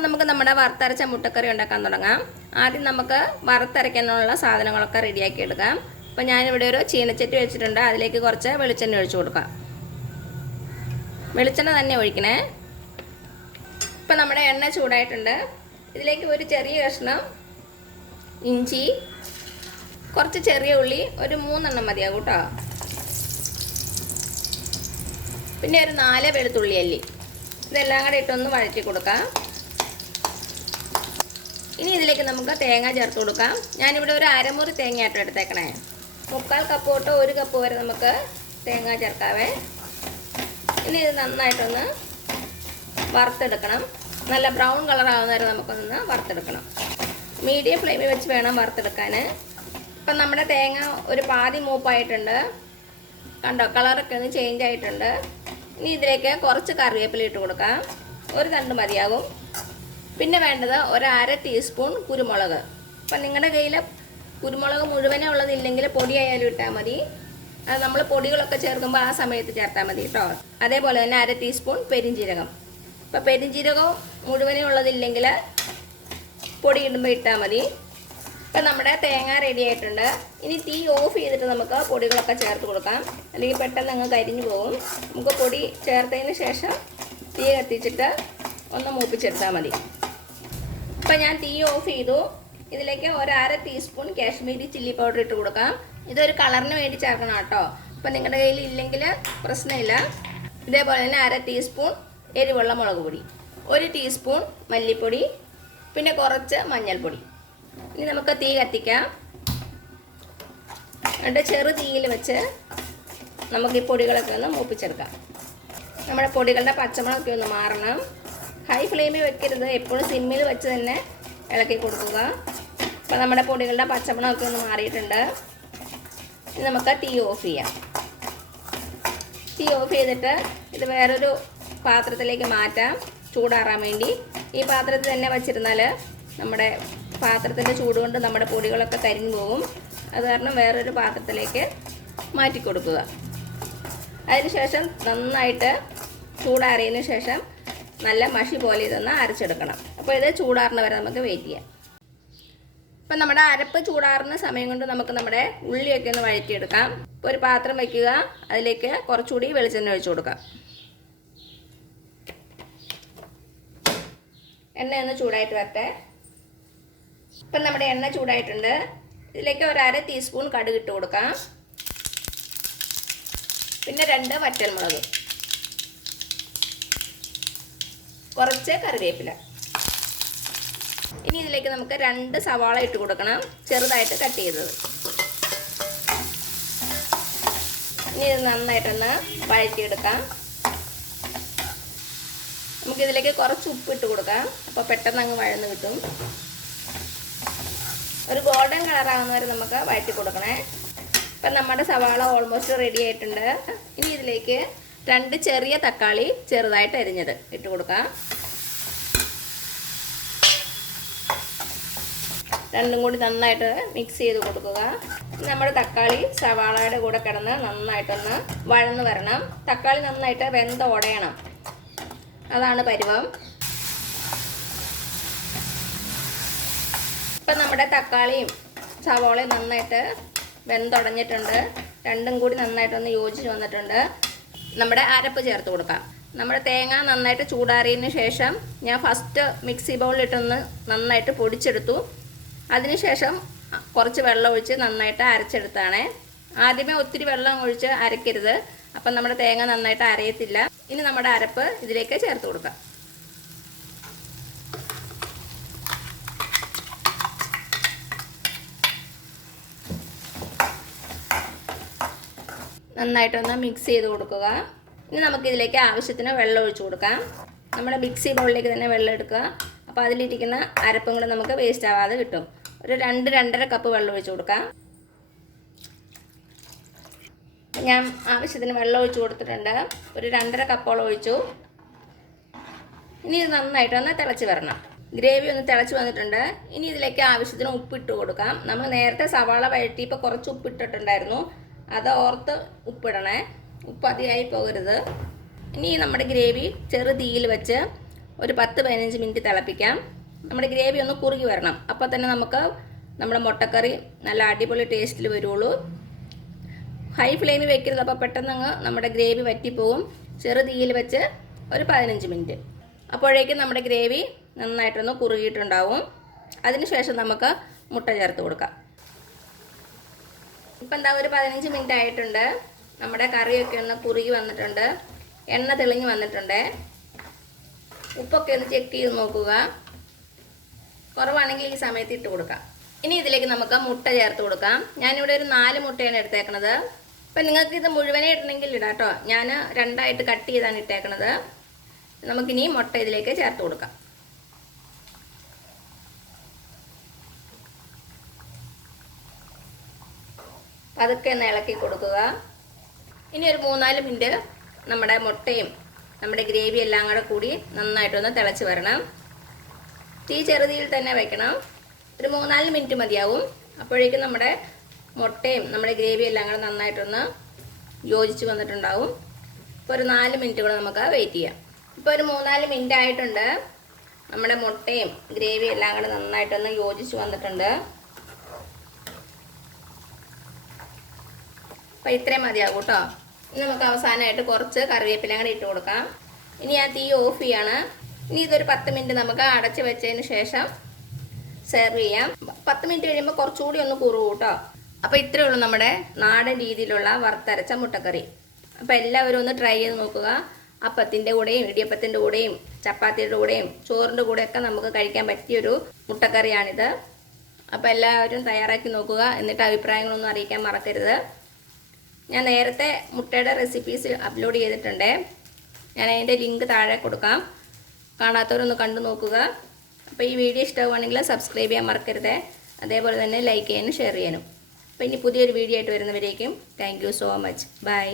അപ്പോൾ നമുക്ക് നമ്മുടെ വറുത്തരച്ച മുട്ടക്കറി ഉണ്ടാക്കാൻ തുടങ്ങാം. ആദ്യം നമുക്ക് വറുത്തരയ്ക്കാനുള്ള സാധനങ്ങളൊക്കെ റെഡിയാക്കി എടുക്കാം. അപ്പോൾ ഞാനിവിടെ ഒരു ചീനച്ചട്ടി വെച്ചിട്ടുണ്ട്. അതിലേക്ക് കുറച്ച് വെളിച്ചെണ്ണ ഒഴിച്ചു കൊടുക്കാം. വെളിച്ചെണ്ണ തന്നെ ഒഴിക്കണേ. ഇപ്പം നമ്മുടെ എണ്ണ ചൂടായിട്ടുണ്ട്. ഇതിലേക്ക് ഒരു ചെറിയ കഷ്ണം ഇഞ്ചി, കുറച്ച് ചെറിയ ഉള്ളി, ഒരു 3 എണ്ണം മതിയാകും കേട്ടോ. പിന്നെ ഒരു 4 വെളുത്തുള്ളി അല്ലി. ഇതെല്ലാം കൂടെ ഇട്ടൊന്ന് വഴറ്റി കൊടുക്കാം. ഇനി ഇതിലേക്ക് നമുക്ക് തേങ്ങ ചേർത്ത് കൊടുക്കാം. ഞാനിവിടെ ഒരു അരമുറി തേങ്ങയാട്ടോ എടുത്തേക്കണേ. 3/4 കപ്പ് തൊട്ട് 1 കപ്പ് വരെ നമുക്ക് തേങ്ങ ചേർക്കാവേ. ഇനി ഇത് നന്നായിട്ടൊന്ന് വറുത്തെടുക്കണം. നല്ല ബ്രൗൺ കളർ ആവുന്ന വരെ നമുക്കൊന്ന് വറുത്തെടുക്കണം. മീഡിയം ഫ്ലെയിമിൽ വെച്ച് വേണം വറുത്തെടുക്കാൻ. ഇപ്പം നമ്മുടെ തേങ്ങ ഒരു പാതി മൂപ്പായിട്ടുണ്ട്. കണ്ടോ, കളറൊക്കെ ഒന്ന് ചേഞ്ച് ആയിട്ടുണ്ട്. ഇനി ഇതിലേക്ക് കുറച്ച് കറിവേപ്പില ഇട്ട് കൊടുക്കാം. ഒരു തണ്ട് മതിയാകും. പിന്നെ വേണ്ടത് ഒരു 1/2 ടീസ്പൂൺ കുരുമുളക്. അപ്പം നിങ്ങളുടെ കയ്യിൽ കുരുമുളക് മുഴുവനേ ഉള്ളതില്ലെങ്കിൽ പൊടിയായാലും ഇട്ടാൽ മതി. അത് നമ്മൾ പൊടികളൊക്കെ ചേർക്കുമ്പോൾ ആ സമയത്ത് ചേർത്താൽ മതി കേട്ടോ. അതേപോലെ തന്നെ 1/2 ടീസ്പൂൺ പെരിഞ്ജീരകം. ഇപ്പോൾ പെരിഞ്ജീരകം മുഴുവനേ ഉള്ളതില്ലെങ്കിൽ പൊടി ഇടുമ്പോൾ ഇട്ടാൽ മതി. ഇപ്പം നമ്മുടെ തേങ്ങ റെഡി ആയിട്ടുണ്ട്. ഇനി തീ ഓഫ് ചെയ്തിട്ട് നമുക്ക് പൊടികളൊക്കെ ചേർത്ത് കൊടുക്കാം. അല്ലെങ്കിൽ പെട്ടെന്ന് അങ്ങ് കരിഞ്ഞു പോകും. നമുക്ക് പൊടി ചേർത്തതിന് ശേഷം തീ കത്തിച്ചിട്ട് ഒന്ന് മൂപ്പിച്ചെടുത്താൽ മതി. ഇപ്പം ഞാൻ തീ ഓഫ് ചെയ്തു. ഇതിലേക്ക് ഒരു 1/2 ടീസ്പൂൺ കാശ്മീരി ചില്ലി പൗഡർ ഇട്ട് കൊടുക്കാം. ഇതൊരു കളറിന് വേണ്ടി ചേർക്കണം കേട്ടോ. അപ്പം നിങ്ങളുടെ കയ്യിൽ ഇല്ലെങ്കിൽ പ്രശ്നമില്ല. ഇതേപോലെ തന്നെ 1/2 ടീസ്പൂൺ എരിവുള്ള മുളക് പൊടി, 1 ടീസ്പൂൺ മല്ലിപ്പൊടി, പിന്നെ കുറച്ച് മഞ്ഞൾപ്പൊടി. ഇനി നമുക്ക് തീ കത്തിക്കാം. എന്നിട്ട് ചെറു തീയിൽ വെച്ച് നമുക്ക് ഈ പൊടികളൊക്കെ ഒന്ന് മൂപ്പിച്ചെടുക്കാം. നമ്മുടെ പൊടികളുടെ പച്ചമണമൊക്കെ ഒന്ന് മാറണം. ഹൈ ഫ്ലെയിമിൽ വെക്കരുത്, എപ്പോഴും സിമ്മിൽ വെച്ച് തന്നെ ഇളക്കി കൊടുക്കുക. അപ്പോൾ നമ്മുടെ പൊടികളുടെ പച്ചമണമൊക്കെ ഒന്ന് മാറിയിട്ടുണ്ട്. ഇനി നമുക്ക് തീ ഓഫ് ചെയ്യാം. തീ ഓഫ് ചെയ്തിട്ട് ഇത് വേറൊരു പാത്രത്തിലേക്ക് മാറ്റാം, ചൂടാറാൻ വേണ്ടി. ഈ പാത്രത്തിൽ തന്നെ വച്ചിരുന്നാൽ നമ്മുടെ പാത്രത്തിൻ്റെ ചൂട് കൊണ്ട് നമ്മുടെ പൊടികളൊക്കെ കരിഞ്ഞു പോകും. അത് കാരണം വേറൊരു പാത്രത്തിലേക്ക് മാറ്റി കൊടുക്കുക. അതിനുശേഷം നന്നായിട്ട് ചൂടാറിയതിന് ശേഷം നല്ല മഷി പോലെ ഇതൊന്ന് അരച്ചെടുക്കണം. അപ്പോൾ ഇത് ചൂടാറുന്ന വരെ നമുക്ക് വെയിറ്റ് ചെയ്യാം. അപ്പം നമ്മുടെ അരപ്പ് ചൂടാറുന്ന സമയം കൊണ്ട് നമുക്ക് നമ്മുടെ ഉള്ളിയൊക്കെ ഒന്ന് വഴറ്റിയെടുക്കാം. ഇപ്പോൾ ഒരു പാത്രം വയ്ക്കുക. അതിലേക്ക് കുറച്ചുകൂടി വെളിച്ചെണ്ണ ഒഴിച്ചു കൊടുക്കാം. എണ്ണ ഒന്ന് ചൂടായിട്ട് വരട്ടെ. ഇപ്പം നമ്മുടെ എണ്ണ ചൂടായിട്ടുണ്ട്. ഇതിലേക്ക് ഒരു 1/2 ടീസ്പൂൺ കടുക് ഇട്ട് കൊടുക്കാം. പിന്നെ 2 വറ്റൽമുളക്, കുറച്ച് കറിവേപ്പില. ഇനി ഇതിലേക്ക് നമുക്ക് 2 സവാള ഇട്ട് കൊടുക്കണം, ചെറുതായിട്ട് കട്ട് ചെയ്തത്. ഇനി ഇത് നന്നായിട്ടൊന്ന് വഴറ്റിയെടുക്കാം. നമുക്കിതിലേക്ക് കുറച്ച് ഉപ്പ് ഇട്ട് കൊടുക്കാം. അപ്പോൾ പെട്ടെന്ന് അങ്ങ് വഴന്ന് കിട്ടും. ഒരു ഗോൾഡൻ കളറാകുന്ന വരെ നമുക്ക് വഴറ്റി കൊടുക്കണേ. ഇപ്പം നമ്മുടെ സവാള ഓൾമോസ്റ്റ് റെഡി ആയിട്ടുണ്ട്. ഇനി ഇതിലേക്ക് 2 ചെറിയ തക്കാളി ചെറുതായിട്ട് അരിഞ്ഞത് ഇട്ട് കൊടുക്കാം. രണ്ടും കൂടി നന്നായിട്ട് മിക്സ് ചെയ്ത് കൊടുക്കുക. നമ്മുടെ തക്കാളി സവാളയുടെ കൂടെ കിടന്ന് നന്നായിട്ടൊന്ന് വഴന്ന് വരണം. തക്കാളി നന്നായിട്ട് വെന്ത് ഉടയണം, അതാണ് പരുവം. ഇപ്പം നമ്മുടെ തക്കാളിയും സവാളയും നന്നായിട്ട് വെന്തുടഞ്ഞിട്ടുണ്ട്. രണ്ടും കൂടി നന്നായിട്ടൊന്ന് യോജിച്ച് വന്നിട്ടുണ്ട്. നമ്മുടെ അരപ്പ് ചേർത്ത് കൊടുക്കാം. നമ്മുടെ തേങ്ങ നന്നായിട്ട് ചൂടാറിയതിന് ശേഷം ഞാൻ ഫസ്റ്റ് മിക്സി ബൗളിലിട്ടൊന്ന് നന്നായിട്ട് പൊടിച്ചെടുത്തു. അതിനുശേഷം കുറച്ച് വെള്ളം ഒഴിച്ച് നന്നായിട്ട് അരച്ചെടുത്താണ്. ആദ്യമേ ഒത്തിരി വെള്ളം ഒഴിച്ച് അരയ്ക്കരുത്, അപ്പം നമ്മുടെ തേങ്ങ നന്നായിട്ട് അരയത്തില്ല. ഇനി നമ്മുടെ അരപ്പ് ഇതിലേക്ക് ചേർത്ത് കൊടുക്കാം. നന്നായിട്ടൊന്ന് മിക്സ് ചെയ്ത് കൊടുക്കുക. ഇനി നമുക്കിതിലേക്ക് ആവശ്യത്തിന് വെള്ളം ഒഴിച്ച് കൊടുക്കാം. നമ്മുടെ മിക്സി ബൗളിലേക്ക് തന്നെ വെള്ളം എടുക്കുക. അപ്പോൾ അതിലിരിക്കുന്ന അരപ്പും കൂടെ നമുക്ക് വേസ്റ്റ് ആവാതെ കിട്ടും. ഒരു 2-2.5 കപ്പ് വെള്ളം ഒഴിച്ച് കൊടുക്കാം. ഞാൻ ആവശ്യത്തിന് വെള്ളം ഒഴിച്ച് കൊടുത്തിട്ടുണ്ട്. ഒരു 2.5 കപ്പോളം ഒഴിച്ചു. ഇനി ഇത് നന്നായിട്ടൊന്ന് തിളച്ച് വരണം. ഗ്രേവി ഒന്ന് തിളച്ച് വന്നിട്ടുണ്ട്. ഇനി ഇതിലേക്ക് ആവശ്യത്തിന് ഉപ്പിട്ട് കൊടുക്കാം. നമ്മൾ നേരത്തെ സവാള വഴറ്റിയപ്പോൾ കുറച്ച് ഉപ്പിട്ടിട്ടുണ്ടായിരുന്നു, അത് ഓർത്ത് ഉപ്പിടണേ. ഉപ്പ് അതിയായി പോകരുത്. ഇനി നമ്മുടെ ഗ്രേവി ചെറു തീയിൽ വെച്ച് ഒരു 10-15 മിനിറ്റ് തിളപ്പിക്കാം. നമ്മുടെ ഗ്രേവി ഒന്ന് കുറുകി വരണം. അപ്പോൾ തന്നെ നമുക്ക് നമ്മുടെ മുട്ടക്കറി നല്ല അടിപൊളി ടേസ്റ്റിൽ വരുള്ളൂ. ഹൈ ഫ്ലെയിമിൽ വെക്കരുത്, അപ്പോൾ പെട്ടെന്ന് അങ്ങ് നമ്മുടെ ഗ്രേവി വറ്റിപ്പോവും. ചെറു തീയിൽ വെച്ച് ഒരു 15 മിനിറ്റ്. അപ്പോഴേക്കും നമ്മുടെ ഗ്രേവി നന്നായിട്ടൊന്ന് കുറുകിയിട്ടുണ്ടാവും. അതിനുശേഷം നമുക്ക് മുട്ട ചേർത്ത് കൊടുക്കാം. ഇപ്പം എന്താ ഒരു 15 മിനിറ്റ് ആയിട്ടുണ്ട്. നമ്മുടെ കറിയൊക്കെ ഒന്ന് കുറുകി വന്നിട്ടുണ്ട്, എണ്ണ തെളിഞ്ഞ് വന്നിട്ടുണ്ട്. ഉപ്പൊക്കെ ഒന്ന് ചെക്ക് ചെയ്ത് നോക്കുക. കുറവാണെങ്കിൽ ഈ സമയത്ത് ഇട്ട് കൊടുക്കാം. ഇനി ഇതിലേക്ക് നമുക്ക് മുട്ട ചേർത്ത് കൊടുക്കാം. ഞാനിവിടെ ഒരു 4 മുട്ടയാണ് എടുത്തേക്കണത്. അപ്പം നിങ്ങൾക്ക് ഇത് മുഴുവനെ ഇടണമെങ്കിൽ ഇടാം കേട്ടോ. ഞാൻ 2ആയിട്ട് കട്ട് ചെയ്താണ് ഇട്ടേക്കണത്. നമുക്കിനി മുട്ട ഇതിലേക്ക് ചേർത്ത് കൊടുക്കാം. പതുക്കെ ഒന്ന് ഇളക്കി കൊടുക്കുക. ഇനി ഒരു 3-4 മിനിറ്റ് നമ്മുടെ മുട്ടയും നമ്മുടെ ഗ്രേവി എല്ലാം കൂടി നന്നായിട്ടൊന്ന് തിളച്ച് വരണം. തീ ചെറുതീയിൽ തന്നെ വെക്കണം. ഒരു 3-4 മിനിറ്റ് മതിയാവും. അപ്പോഴേക്കും നമ്മുടെ മുട്ടയും നമ്മുടെ ഗ്രേവി എല്ലാം കൂടെ നന്നായിട്ടൊന്ന് യോജിച്ച് വന്നിട്ടുണ്ടാവും. ഇപ്പോൾ ഒരു 4 മിനിറ്റ് കൂടെ നമുക്ക് വെയിറ്റ് ചെയ്യാം. ഇപ്പോൾ ഒരു 3-4 മിനിറ്റ് ആയിട്ടുണ്ട്. നമ്മുടെ മുട്ടയും ഗ്രേവി എല്ലാം കൂടെ നന്നായിട്ടൊന്ന് യോജിച്ച് വന്നിട്ടുണ്ട്. അപ്പോൾ ഇത്രയും മതിയാകും കേട്ടോ. ഇനി നമുക്ക് അവസാനമായിട്ട് കുറച്ച് കറിവേപ്പില കൂടെ ഇട്ട് കൊടുക്കാം. ഇനി ആ തീ ഓഫ് ചെയ്യാണ്. ഇനി ഇതൊരു 10 മിനിറ്റ് നമുക്ക് അടച്ച് വെച്ചതിന് ശേഷം സെർവ് ചെയ്യാം. 10 മിനിറ്റ് കഴിയുമ്പോൾ കുറച്ചുകൂടി ഒന്ന് കുറുകും കേട്ടോ. അപ്പോൾ ഇത്രയേ ഉള്ളൂ നമ്മുടെ നാടൻ രീതിയിലുള്ള വറുത്തരച്ച മുട്ടക്കറി. അപ്പോൾ എല്ലാവരും ഒന്ന് ട്രൈ ചെയ്ത് നോക്കുക. അപ്പത്തിൻ്റെ കൂടെയും ഇടിയപ്പത്തിൻ്റെ കൂടെയും ചപ്പാത്തിയുടെ കൂടെയും ചോറിൻ്റെ കൂടെയൊക്കെ നമുക്ക് കഴിക്കാൻ പറ്റിയൊരു മുട്ടക്കറിയാണിത്. അപ്പോൾ എല്ലാവരും തയ്യാറാക്കി നോക്കുക. എന്നിട്ട് അഭിപ്രായങ്ങളൊന്നും അറിയിക്കാൻ മറക്കരുത്. ഞാൻ നേരത്തെ മുട്ടയുടെ റെസിപ്പീസ് അപ്ലോഡ് ചെയ്തിട്ടുണ്ട്. ഞാൻ അതിൻ്റെ ലിങ്ക് താഴെ കൊടുക്കാം. കാണാത്തവരൊന്ന് കണ്ടു നോക്കുക. അപ്പോൾ ഈ വീഡിയോ ഇഷ്ടമാണെങ്കിൽ സബ്സ്ക്രൈബ് ചെയ്യാൻ മറക്കരുത്. അതേപോലെ തന്നെ ലൈക്ക് ചെയ്യാനും ഷെയർ ചെയ്യാനും. അപ്പോൾ ഇനി പുതിയൊരു വീഡിയോ ആയിട്ട് വരുന്നവരേക്കും thank you so much. By.